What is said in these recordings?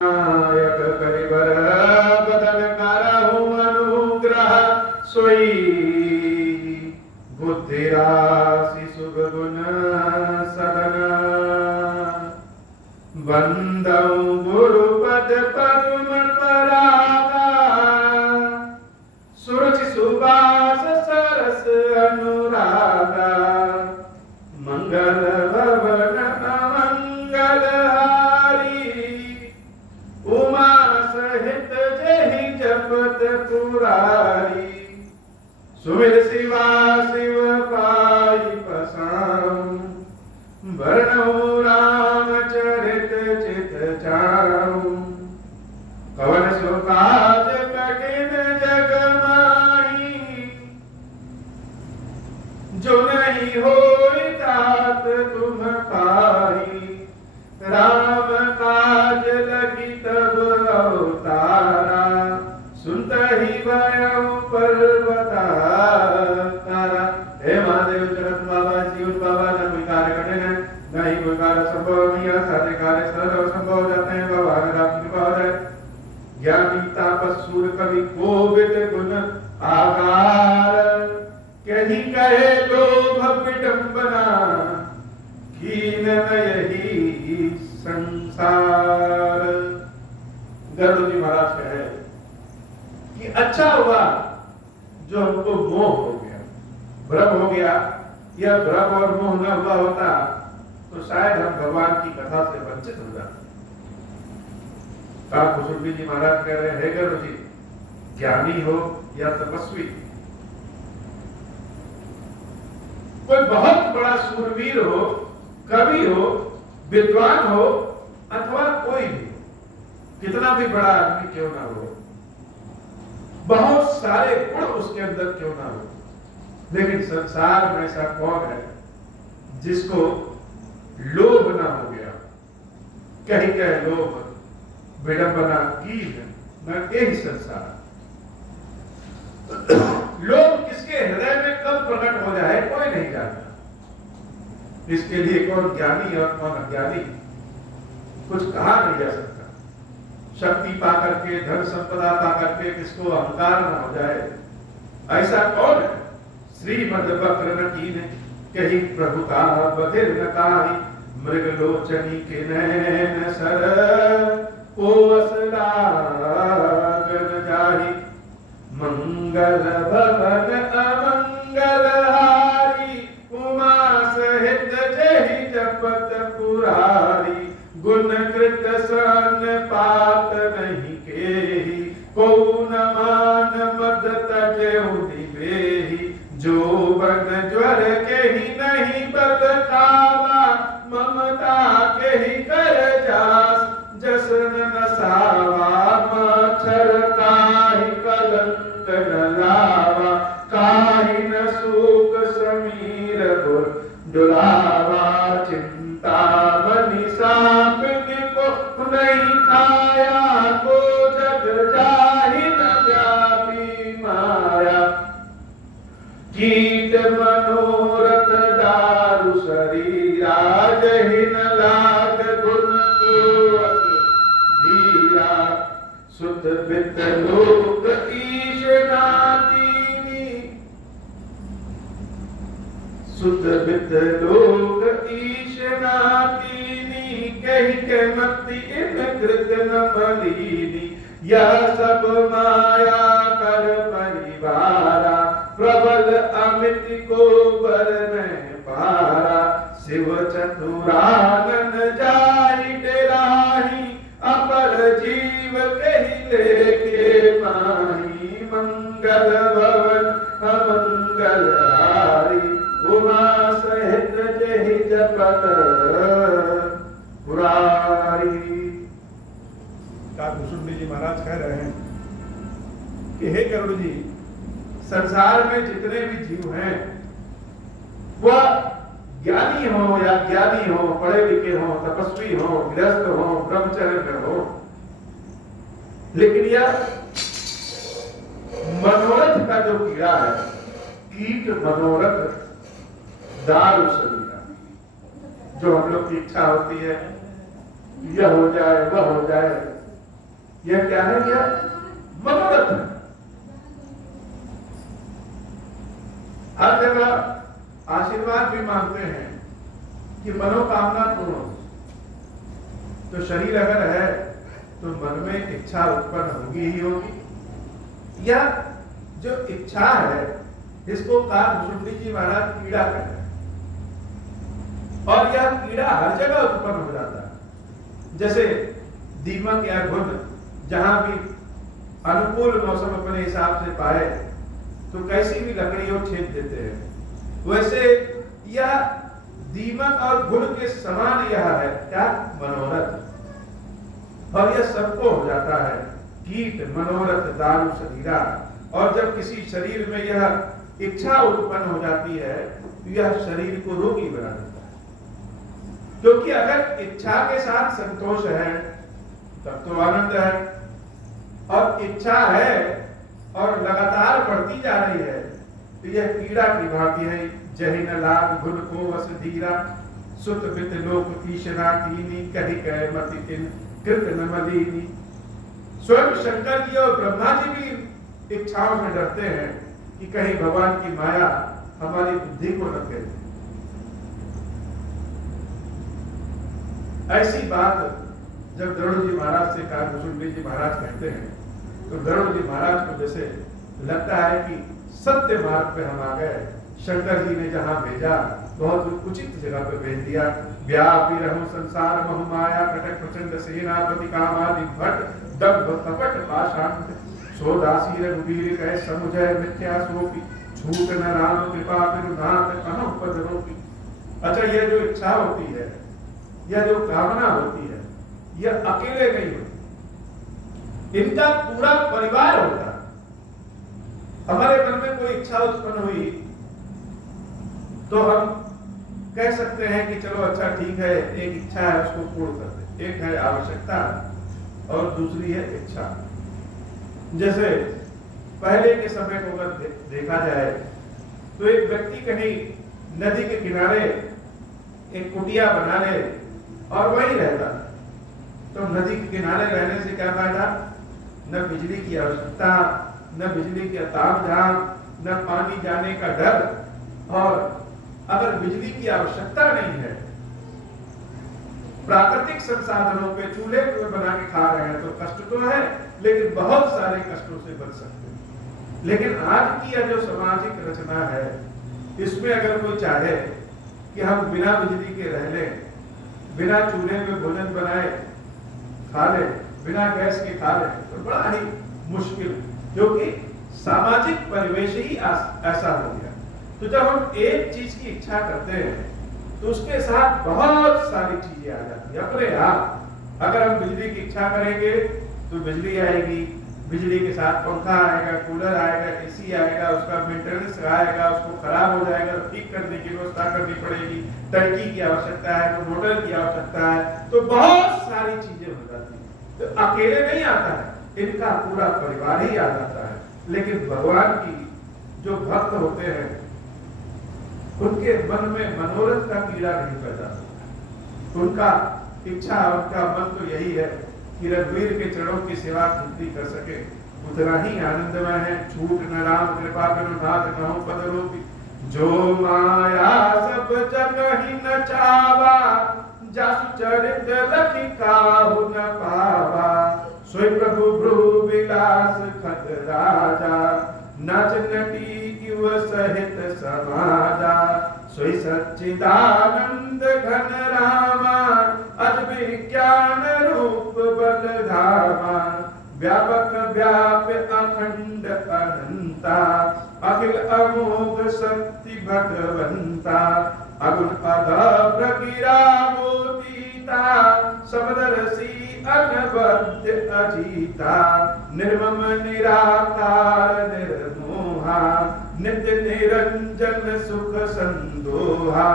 नायक करिबर बदन करहु अनुग्रह सोई बुद्धि राशि शुभ गुण सदन बंदौ गुरुपद पद्म परागा सुरुचि सुबास सरस अनुरागा मंगल भवन अमंगल उमा सहित जहि जपत पुरारी सुमिर शिवा शिव पाई पसाऊं वर्णौ रामचरित चित चाऊं कवन सो काज कठिन जग माही जो नहीं होई तात तुम पाही राम काज लगी तब अवतारा सुनत ही भयउ पर्वता तारा। हे महादेव जगत बाबा जीवन बाबा न कोई कार्य कठिन है न ही कोई कार्य संभव नहीं है सारे कार्य सरल और संभव हो जाते हैं बाबा अगर आपकी कृपा हो जाए। ज्ञानी तापस सूर कवि कोविद गुण आकार कहीं कहे लोभ विडंबना कीन यही संसार। गरुड़ जी महाराज कहे कि अच्छा हुआ जो हमको मोह हो गया भ्रम हो गया। यह भ्रम और मोह न हुआ होता तो शायद हम भगवान की कथा से वंचित हो जाते। कुसुम्बी जी महाराज कह रहे हैं गरुड़ जी ज्ञानी हो या तपस्वी कोई बहुत बड़ा सूरवीर हो कवि हो विद्वान हो अथवा कोई भी कितना भी बड़ा आदमी क्यों ना हो बहुत सारे गुण उसके अंदर क्यों ना हो लेकिन संसार में ऐसा कौन है जिसको लोभ ना हो गया। कहीं कहे लोभ विडंबना की है न यही संसार। लोभ किसके हृदय में कब प्रकट हो जाए कोई नहीं जानता। इसके लिए कौन ज्ञानी और कौन अज्ञानी कुछ कहा नहीं जा सकता। शक्ति पाकर के धन संपदा पाकर के किसको अहंकार न हो जाए ऐसा कौन है। श्रीमद वक्र न कीने कही प्रभुता बधिर न काही मृगलोचनी के नैन सर को असरागन जाहि मंगल भवन अमंगल हारी उमा सहित जहि जपत पुरारी गुण कृत सन पात नहीं केहि को न मान मद तजेउ दिवेहि जो बन ज्वर केहि नहीं बद खावा ममता केहि कर जास जसन नसावा मच्छर काहि कलंक न लावा काहि न सूख समीर गुर डुलावा चिंता बनी सांप को नहीं खाया को जग जाहि न व्यापी माया कीट मनोरथ दारु शरीरा जहि न लाग गुण को धीरा सुत वित्त लोक ईश नातीनी सुत वित्त लोक ईश नातीनी कहि के मति इन कृत न मलीनी यह सब माया कर परिवारा प्रबल अमित को बर नहीं पारा शिव चतुरानन जाहि डेराही अपर जीव कहि लेके माही मंगल भवन अमंगल हारी उमा सहित जहि जपत पुरारी। कुसुम्बी जी महाराज कह रहे हैं कि हे गरुड़ जी संसार में जितने भी जीव हैं वह ज्ञानी हो या ज्ञानी हो पढ़े लिखे हो तपस्वी हो गृहस्थ हो ब्रह्मचर्य में हो लेकिन यह मनोरथ का जो कीड़ा है कीट मनोरथ दारू शरीर जो हम लोग की इच्छा होती है यह हो जाए वह हो जाए यह क्या है? यह मनोरथ है। हर जगह आशीर्वाद भी मांगते हैं कि मनोकामना पूर्ण हो। तो शरीर अगर है तो मन में इच्छा उत्पन्न होगी ही होगी। यह जो इच्छा है इसको काकभुसुंडी जी महाराज कीड़ा कहते हैं, और यह कीड़ा हर जगह उत्पन्न हो जाता है। जैसे दीमक या घुन जहां भी अनुकूल मौसम अपने हिसाब से पाए तो कैसी भी लकड़ी हो छेद देते हैं, वैसे यह दीमक और घुन के समान यह है क्या? मनोरथ। और यह सबको हो जाता है, कीट मनोरथ दारू शरीरा। और जब किसी शरीर में यह इच्छा उत्पन्न हो जाती है तो यह शरीर को रोगी बना देता है। क्योंकि अगर इच्छा के साथ संतोष है तब तो आनंद है, और इच्छा है और लगातार बढ़ती जा रही है तो यह कीड़ा की भांति है। जहि न लाग घुन को वस धीरा, सुत बित लोक तीषणा कीनी, कहि कह मति किन कृत न मदीनी। स्वयं शंकर जी और ब्रह्मा जी भी इच्छाओं से डरते हैं कि कहीं भगवान की माया हमारी बुद्धि को न दे। ऐसी बात जब गरुड़ जी महाराज से काकभुसुंडी जी महाराज कहते हैं तो गरुड़ जी महाराज को जैसे लगता है कि सत्य मार्ग पे हम आ गए। शंकर जी ने जहां भेजा बहुत उचित जगह पे भेज दिया। व्यापी रहूं संसार महु माया, कटक प्रचंड सेनापति कामादि भट्ट, दंभ कपट पाषाण, सो दासी रघुवीर कह समुझय मिथ्या सोपी, झूठ न राम कृपा बिनु नाथ कनौ पद रोपी। अच्छा, यह जो इच्छा होती है, यह जो कामना होती है, यह अकेले नहीं होती, इनका पूरा परिवार होता है। हमारे मन में कोई इच्छा उत्पन्न हुई तो हम कह सकते हैं कि चलो अच्छा ठीक है, एक इच्छा है उसको पूर्ण कर दे। एक है आवश्यकता और दूसरी है इच्छा। जैसे पहले के समय को अगर देखा जाए तो एक व्यक्ति कहीं नदी के किनारे एक कुटिया बना ले और वहीं रहता, तो नदी के किनारे रहने से क्या फायदा? न बिजली की आवश्यकता, न बिजली के तामझाम, न पानी जाने का डर। और अगर बिजली की आवश्यकता नहीं है, प्राकृतिक संसाधनों पे चूल्हे पे बना के खा रहे हैं तो कष्ट तो है, लेकिन बहुत सारे कष्टों से बच सकते हैं। लेकिन आज की यह जो सामाजिक रचना है, इसमें अगर कोई चाहे कि हम बिना बिजली के रह लें, बिना चूल्हे पे भोजन बनाए खा लें, बिना गैस के खा लें, तो बड़ा ही मुश्किल, क्योंकि सामाजिक परिवेश ही ऐसा हो गया। तो जब हम एक चीज की इच्छा करते हैं तो उसके साथ बहुत सारी चीजें आ जाती है अपने आप। अगर हम बिजली की इच्छा करेंगे तो बिजली आएगी, बिजली के साथ पंखा आएगा, कूलर आएगा, एसी आएगा, उसका मेंटेनेंस आएगा, उसको खराब हो जाएगा तो ठीक करने की व्यवस्था करनी पड़ेगी, टंकी की आवश्यकता है तो मोटर की आवश्यकता है, तो बहुत सारी चीजें हो जाती है। तो अकेले नहीं आता है, इनका पूरा परिवार ही आ जाता है। लेकिन भगवान की जो भक्त होते हैं उनके मन में मनोरथ का कीड़ा नहीं पैदा होता। उनका इच्छा, उनका मन तो यही है कि रघुवीर के चरणों की सेवा जितनी कर सके उतना ही आनंदमय है। छूट न राम कृपा बिनु नाथ कहूं पद रूपी, जो माया सब जगहि न चावा, जासु चरित लखि काहु न पावा। सोई प्रभु भ्रू विलास खद राजा, नाच नटी युव सहित समाजा। सोई सच्चिदानंद घन रामा, अद्विज्ञान रूप बलधामा। व्यापक व्याप अखंड अनंता, अखिल अमोघ शक्ति भगवंता। अगुण अधर गिरा मोतीता, समदर्शी अनवद्य अजीता। निर्मम निराकार निर्मोहा, नित्य निरंजन सुख संदोहा।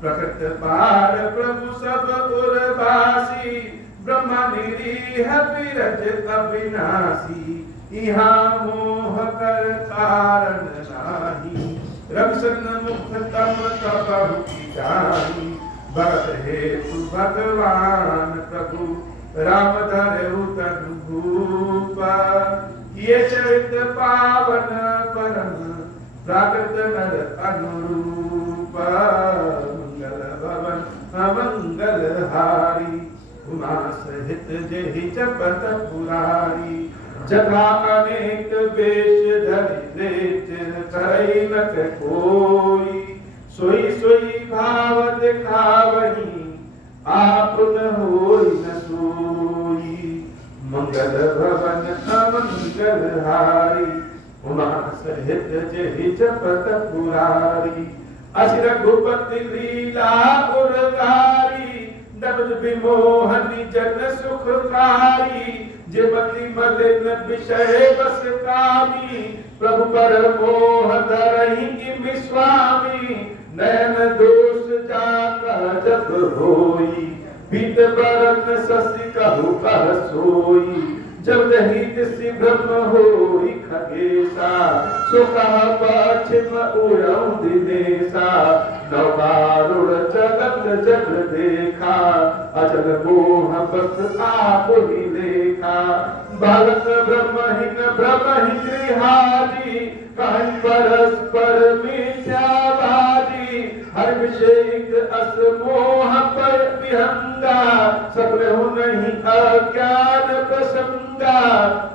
प्रकृत पार प्रभु सब उर्वासी, ब्रह्मा निरीह विरज अविनाशी। इहाँ मोह कर कारण नाही, रविसन मुख तम तब की जानी। भगत हेतु भगवान प्रभु, राम धरहु तनु भूपा, ये चरित पावन परम प्राकृत नर अनुरूप। मंगल भवन अमंगल हारी, उमा सहित जेहि जपत पुरारी। जथा अनेक वेश धरि लेत करई न कोई, सोई सोई भाव दिखावही आप न होई न सोई। मंगल भवन अमंगल हारी, उमा सहित जेहि जपत पुरारी। अस रघुपति लीला उरगारी, नवज विमोहनी जन सुखकारी। जेपति मलिन विषय बस कामी, प्रभु पर मोह धरहि स्वामी। नयन दोष जाका जब होई, बीत बरन शशि कहु कह सोई। जब दहित सि ब्रह्म होई खगेशा, सो कह पश्चिम उड़ऊ दिनेशा। नौकारुण चलत जग देखा, अचल मोह बस आपुनि लेखा। बालक ब्रह्महीन ब्रह्महि गृहारी, कहीं परस्पर मिथ्यावादी। हर विषय अस मोह पर विहंगा, सबरहु नहीं अज्ञान प्रसंगा।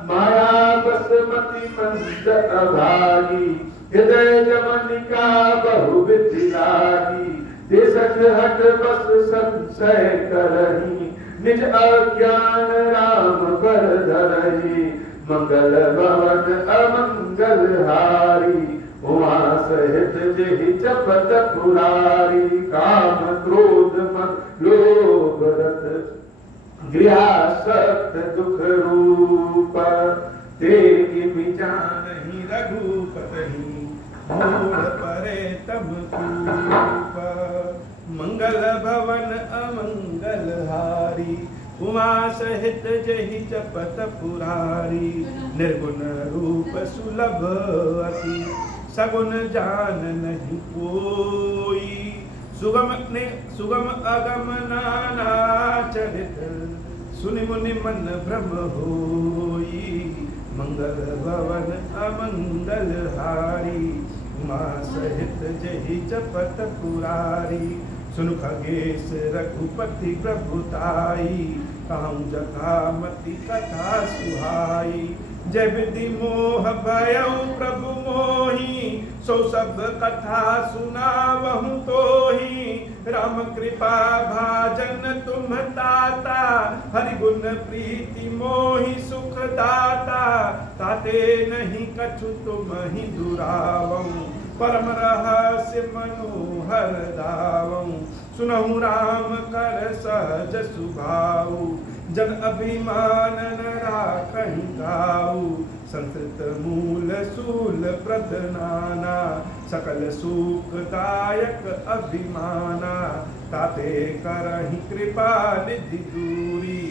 माया बस मति मंद अभागी, हृदय जमनिका बहु विधि लागी। देशक हट बस संशय करही, निज अज्ञान राम पर धरही। मंगल भवन अमंगल हारी, उमा सहित जेहि जपत पुरारी। काम क्रोध मद लोभ रथ, गृहासक्त दुख रूप। ते किमि जानहि रघुपतहि, मोर परे तम कूप। मंगल भवन अमंगल हारी, उमा सहित जेहि जपत पुरारी। निर्गुण रूप सुलभ अति, सगुन जान नहीं कोई। सुगम अगम नाना चरित, सुनि मुनि मन भ्रम होई। मंगल भवन अमंगल हारी, उमा सहित जेहि जपत पुरारी। सुनु खगेश रघुपति प्रभुताई, कहूँ जथामति कथा सुहाई। जय विधि मोह भयउ प्रभु मोहि, सो सब कथा सुनावहु तोहि। राम कृपा भाजन तुम ताता, हरि गुण प्रीति मोहि सुख दाता। ताते नहीं कछु तुम ही दुरावऊ, परम रहस्य मनोहर दावऊ। सुनहु राम कर सहज सुभाऊ, जन अभिमान न राखहि गाऊ। संस्कृत मूल सूल प्रद नाना, सकल सुखदायक अभिमाना। ताते करहि कृपा निधि दूरी,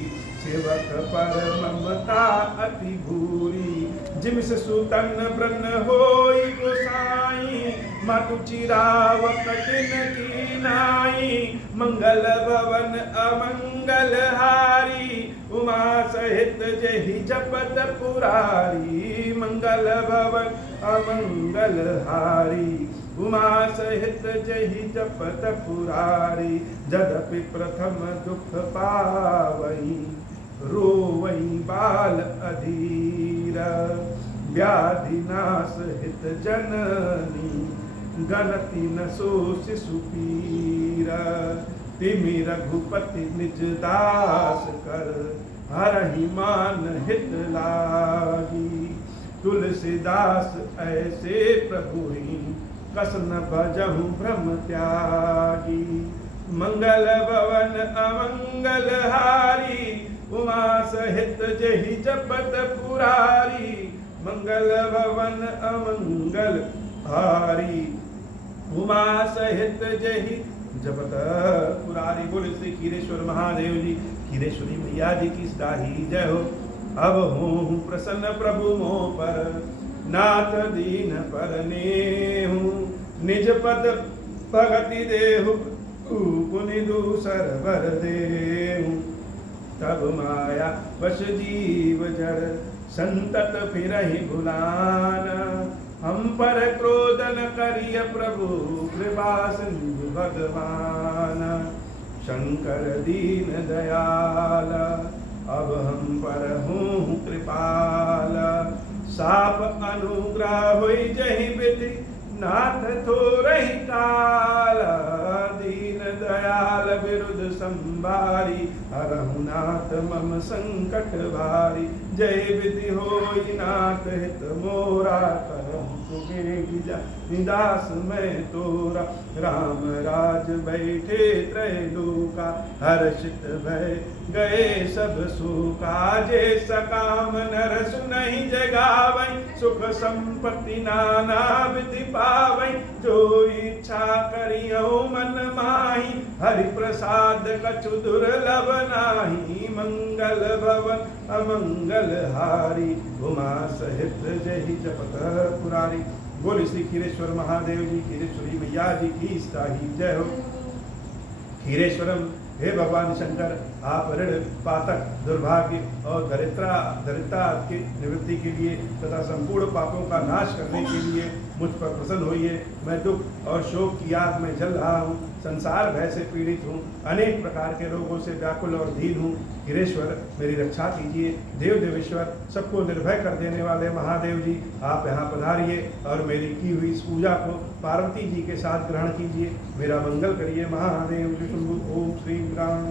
सेवक पर ममता अति भूरी। जिमिस सुतन ब्रन होई गोसाई, मातु चिराव कठिन कीनाई। मंगल भवन अमंगल हारी, उमा सहित जेहि जपत पुरारी। मंगल भवन अमंगल हारी, उमा सहित जेहि जपत पुरारी। जदपि प्रथम दुख पावई, रोवई बाल अधीर। व्याधि नाश हित जननी, गणति न सो शिशु पीर। तिमि रघुपति निज दास कर, हरहि मान हित लागी। तुलसीदास ऐसे प्रभु ही, कसन भजहु भ्रम त्यागी। मंगल भवन अमंगल हारी, उमा सहित जेहि जपत पुरारी। मंगल भवन अमंगल हारी, उमा सहित जेहि जपत पुरारी। बोले श्री खीरेश्वर महादेव जी, खीरेश्वरी मैया जी की सदाही जय हो। अब हूँ प्रसन्न प्रभु मोह पर, नाथ दीन पर नेहु। निज पद भगति देहु, पुनि दूसर वर देहु। तब माया बस जीव जड़ संतत फिरहि भुलान। हम पर क्रोध न करिय प्रभु कृपा सिंधु भगवान। शंकर दीन दयाल अब हम पर हूँ कृपाल। साप अनुग्रह होई जहि विधि नाथ थोरहि काल। दीन दयाल बिरुद संभारी हरहु नाथ मम संकट भारी। जय विधि होई नाथ हित मोरा करहु सुबेगिजा निदास मैं तोरा। राम राज बैठे त्रैलोका हर्षित भय गए सब सुखा। जे सकाम नर सुनहि जगावै सुख संपत्ति नाना विधि पावै। जो इच्छा करियो मन माही हरि प्रसाद कछु दुर्लभ नाही। मंगल भवन अमंगल हारी उमा सहित जहि जपत पुरारी। बोल श्री खीरेश्वर महादेव जी खीरेश्वरी मैया जी की स्थाही जय हो। खीरेश्वरम हे भगवान शंकर आप ऋण पातक दुर्भाग्य और दरिद्रता की निवृत्ति के लिए तथा संपूर्ण पापों का नाश करने के लिए मुझ पर प्रसन्न होइए। मैं दुख और शोक की आग में जल रहा हूँ। संसार भय से पीड़ित हूँ। अनेक प्रकार के रोगों से व्याकुल और दीन हूँ। खीरेश्वर मेरी रक्षा कीजिए। देव देवेश्वर सबको निर्भय कर देने वाले महादेव जी आप यहाँ पधारिए और मेरी की हुई इस पूजा को पार्वती जी के साथ ग्रहण कीजिए। मेरा मंगल करिए महादेव। ओम श्री राम।